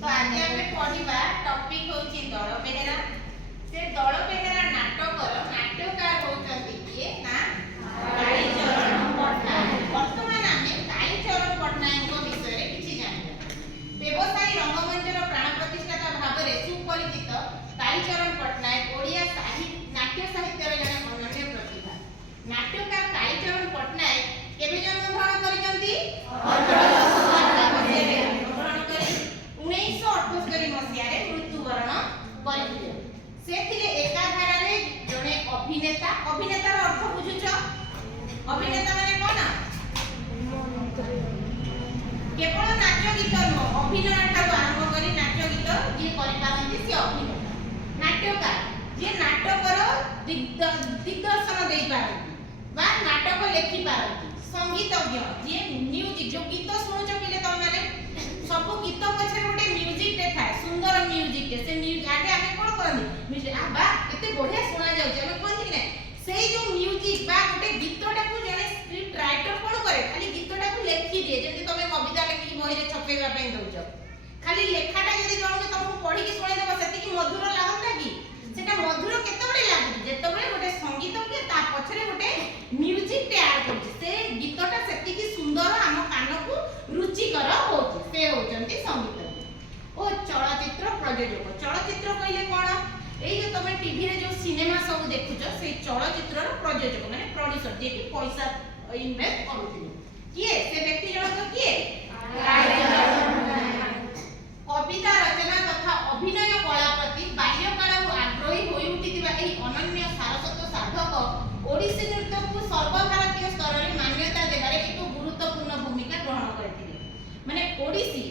तो आज आमे पढिबा टॉपिक होची दळ बेहेरा। से दळ बेहेरा नाटकर नाट्यकार होचंती किए ना कालीचरण पटनायक। वर्तमान आमे कालीचरण पटनायक विषय रे किछि जानिबा। व्यवसायी रंगमंचर प्राण प्रतिष्ठाता भाबरे सुपरिचित कालीचरण पटनायक ओडिया नाट्य साहित्य रे जने अनन्य प्रतिभा। नाट्यकार कालीचरण पटनायक केबे जन्म ग्रहण करिसंती 1978 मसियारे मृत्युवरण करथिले। सेथिले एकाधारा रे जने अभिनेता अभिनेतार अर्थ बुझुछ। अभिनेता माने कोन? केवल नाट्य गीत नो अभिनय ठारू आरंभ करी नाट्य गीत जे करि पारंती से अभिनेता। नाट्यकार जे नाटकर दिग्दर्शन देई पारंती बा नाटक लेखि पारंती। संगीतज्ञ जे म्यूजिक जो गीत सुनुछ पिले त माने सब गीत पछे गोटे म्यूजिक टे थाए सुंदर म्यूजिक टे से म्यूजिक आगे आमे कोन करनी म्यूजिक आ बा केते बढ़िया सुना जाउ जे कोन कि नै सेई जो म्यूजिक बा गोटे गीतटा को जने स्क्रिप्ट राइटर कोन करे खाली गीतटा को लेखि दे जेते तमे कविता लेखि बही रे छपेबा पई दउछ। खाली लेखाटा यदि जणके तमको पढी के सुनाइ देबा सेति कि मधुर लागता कि सेटा मधुर केतेबेले लागुची जेतेबेले गोटे संगीतज्ञ ता पछरे गोटे म्यूजिक टे ऐड करछि से गीतटा सेति कि सुंदर हम कान को रुचिकर होछि से होचंती संगीतज्ञ। ओ चलचित्र प्रयोजक चलचित्र कहिले कोन एई जे तमे टीवी रे जो सिनेमा सब देखुछ से चलचित्र रो प्रयोजक माने प्रोड्यूसर जे कि पैसा इन्वेस्ट करूथि किए से व्यक्ति जनक किए कविता रचना तथा अभिनय कला प्रति बाल्यकाल आग्रही होई उठितिबा एई अनन्य सारस्वत साधक ओडिसी नृत्य को सर्वभारतीय स्तर रे मान्यता देबारे एक गुरुत्वपूर्ण भूमिका ग्रहण करथिले। माने ओडिसी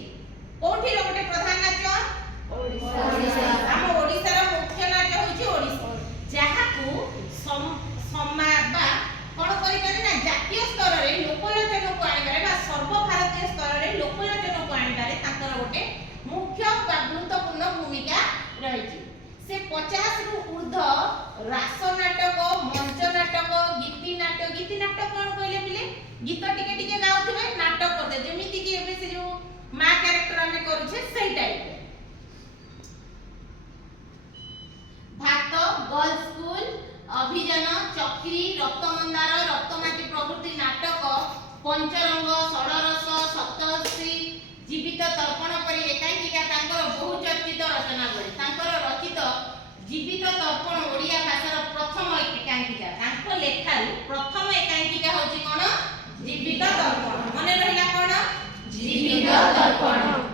कोठी रो गोटे प्रधान नाच ओडिसा हम ओडिसा रो मुख्य नाच होची ओडिसी जहा को समा बा कोन करि करे ना जातीय स्तर रे लोकलोचन को आनिबारे बा सर्वभारतीय स्तर रे लोकलोचन को आनिबारे ताकर गोटे मुख्य बा गुरुत्वपूर्ण भूमिका रहिछि। से 50 रु ऊर्ध्व रास नाटक मंच नाटक गीति नाटक कोन कहले पिले गीत टिके टिके गाउथिबे नाटक करदे जेमिति कि एबे से जो मा कैरेक्टर हमें करूछे सेही टाइप भात गर्ल्स स्कूल अभियान चक्री रक्तमंदार रक्तमाटी प्रभृति नाटक पंचरंग षडरस सप्तश्री जीवित तर्पण परि एकांकिका तांकर बहुचर्चित रचनावली तांकर रचित जीवित तर्पण ओडिया भाषार प्रथम एकांकिका तांको लेखारु प्रथम एकांकिका होची कोन जीवित तर्पण मने रहिला कोन जीवित तर्पण।